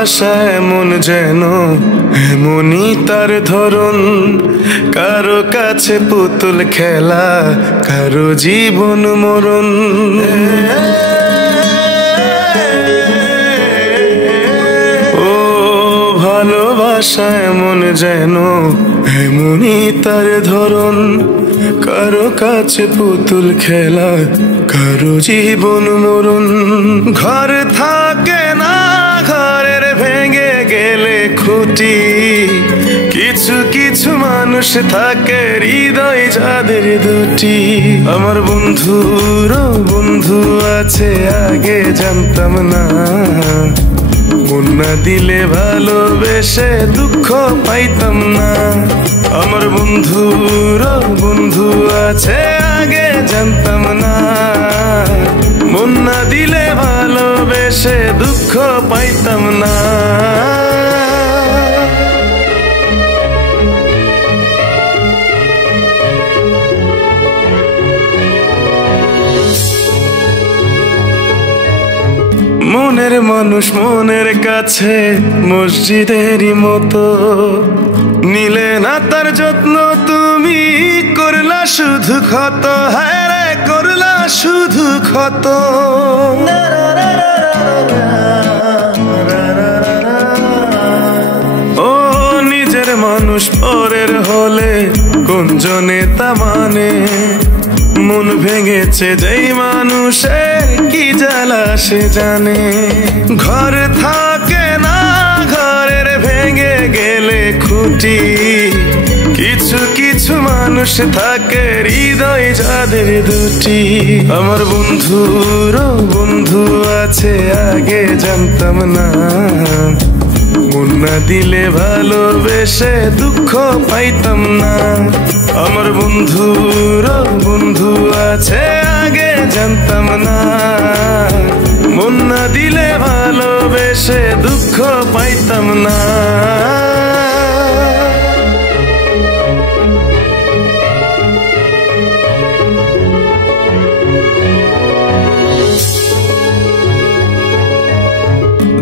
ভালোবাসা এমন যেন এমনই তার ধরন, কারো কাছে পুতুল খেলা, কারো জীবন মরণ। ও ভালোবাসা এমন যেন এমনই তার ধরন, কারো কাছে পুতুল খেলা, কারো জীবন মরণ। ঘর থাকে না, ঘরের ভেঙে গেলে খুঁটি, কিছু কিছু মানুষ থাকে হৃদয় যাদের দুটি। আমার বন্ধুর বন্ধু আছে আগে জানতাম না, মন না দিলে ভালোবেসে দুঃখ পাইতাম না। আমার বন্ধুর বন্ধু আছে আগে জানতাম না, মন না দিলে ভালোবেসে দুঃখ পাইতাম না। মনের মানুষ মনের কাছে মসজিদেরই মতো, নিলে না তার যত্ন তুমি, করলা শুধু ক্ষত, হায় রে করলা শুধু ক্ষত। ও নিজের মানুষ পরের হলে কোন জনে তা মানে, মন ভেঙেছে যেই মানুষের কি জ্বালা সে জানে। ঘর থাকে না, ঘরের ভেঙে গেলে খুঁটি, কিছু কিছু মানুষ থাকে হৃদয় যাদের দুটি। আমার বন্ধুর বন্ধু আছে আগে জানতাম না, মন না দিলে ভালোবেসে দুঃখ পাইতাম না। আমার বন্ধুর বন্ধু আছে আগে জানতাম না, মন না দিলে ভালোবেসে দুঃখ পাইতাম না।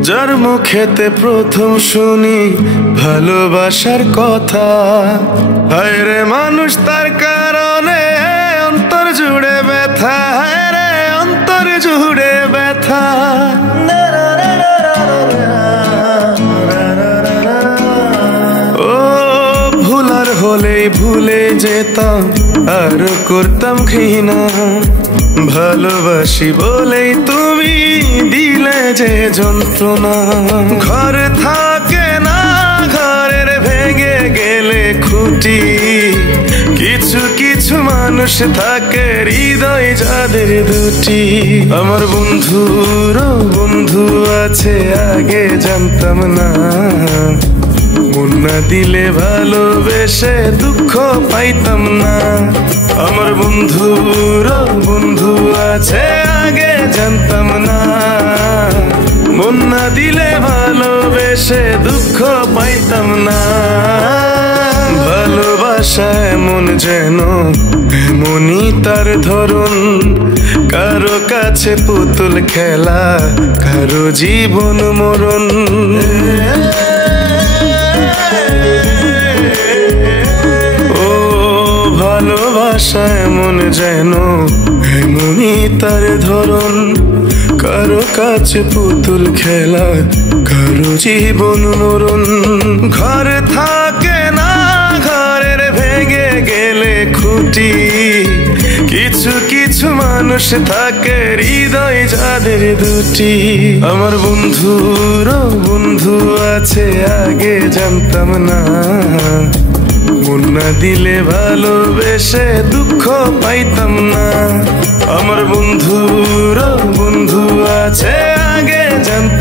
যার মুখেতে প্রথম শুনি ভালোবাসার কথা, হায় রে মানুষ তার কারণে অন্তর জুড়ে ব্যথা, হায় রে অন্তর জুড়ে ব্যথা। ও ভুলার হলেই ভুলে যেতাম আর করতাম ঘৃণা, ভালোবাসি বলেই তুমি দিলে যে যন্ত্রণা। ঘর থাকে না, ঘরের ভেঙে গেলে খুঁটি, কিছু কিছু মানুষ থাকে হৃদয় যাদের দুটি। আমার বন্ধুর বন্ধু আছে আগে জানতাম না, মন না দিলে ভালোবেসে দুঃখ পাইতাম না। আমার বন্ধুর বন্ধু আছে আগে জানতাম না, মন না দিলে ভালোবেসে দুঃখ পাইতাম না। ভালোবাসা এমন যেন এমনই তার ধরন, কারো কাছে পুতুল খেলা, কারো জীবন মরণ। ও ভালোবাসা এমন যেন এমনই তার ধরন, কারো কাছে পুতুল খেলা, কারো জীবন মরণ। ঘর থাকে না, ঘরের ভেঙে গেলে খুঁটি, কিছু কিছু মানুষ থাকে হৃদয় যাদের দুটি। আমার বন্ধুর বন্ধু আছে আগে জানতাম না, মন না দিলে ভালোবেসে দুঃখ পাইতাম না। আমার বন্ধুর বন্ধু আছে আগে জানতাম